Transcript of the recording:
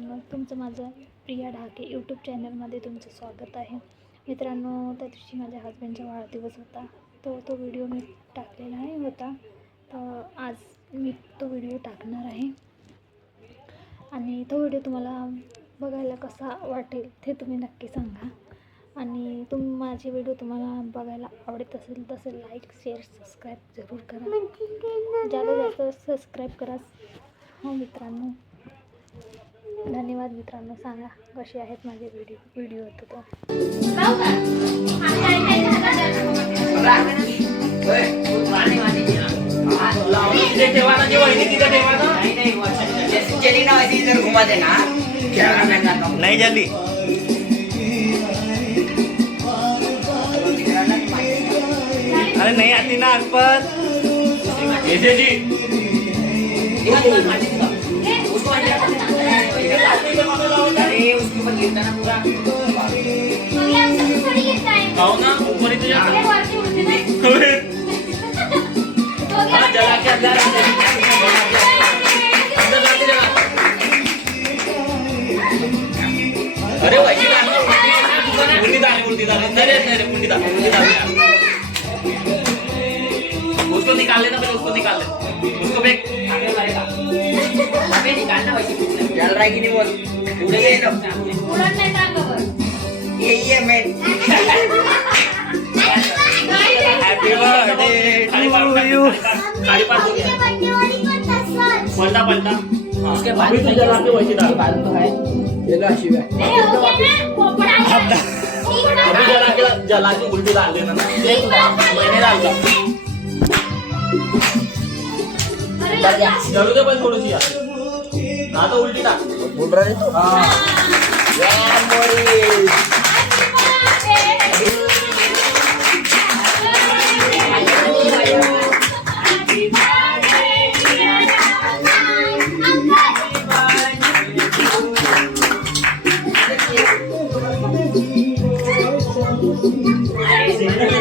मित्रांनो, तुमचं माझं प्रिया ढाके यूट्यूब चॅनलमध्ये तुमचं स्वागत आहे. मित्रांनो, त्या दिवशी माझ्या हजबंडचा वाढदिवस होता, तो व्हिडिओ मी टाकलेला नाही होता. तर आज मी तो व्हिडिओ टाकणार आहे आणि तो व्हिडिओ तुम्हाला बघायला कसा वाटेल ते तुम्ही नक्की सांगा. आणि माझे व्हिडिओ तुम्हाला बघायला आवडत असेल तसं लाईक, शेअर, सबस्क्राईब जरूर करा. जास्तीत जास्त सबस्क्राईब करा. हो मित्रांनो, धन्यवाद. मित्रांनो, सांगा कसे आहेत माझे व्हिडिओ होतो नहीं जल्दी अरे नहीं आती ना अकबर उसके ऊपर गिरता ना पूरा ना ऊपर ही जला के अंदर अरे वही उसको निकाल लेना, पहले उसको निकाल ले, उसको फेंक. अबे निकालना वैसे चल रहा है कि नहीं बोल पूरे ये ना उड़न नहीं टांग ये मैं हैप्पी बर्थडे टू यू. खाली पास हो गया, पलटा पलटा. उसके बाद अभी तो जला के वैसे डाल. बाल तो है चलो आशीष भाई नहीं हो गया ना पोपड़ा अभी जला के उल्टी डाल देना ना. मैंने डालता जरूर दे पण थोडीशी ना तो उल्टी टाक. बोल रहा है तो हाँ यार मोरी Happy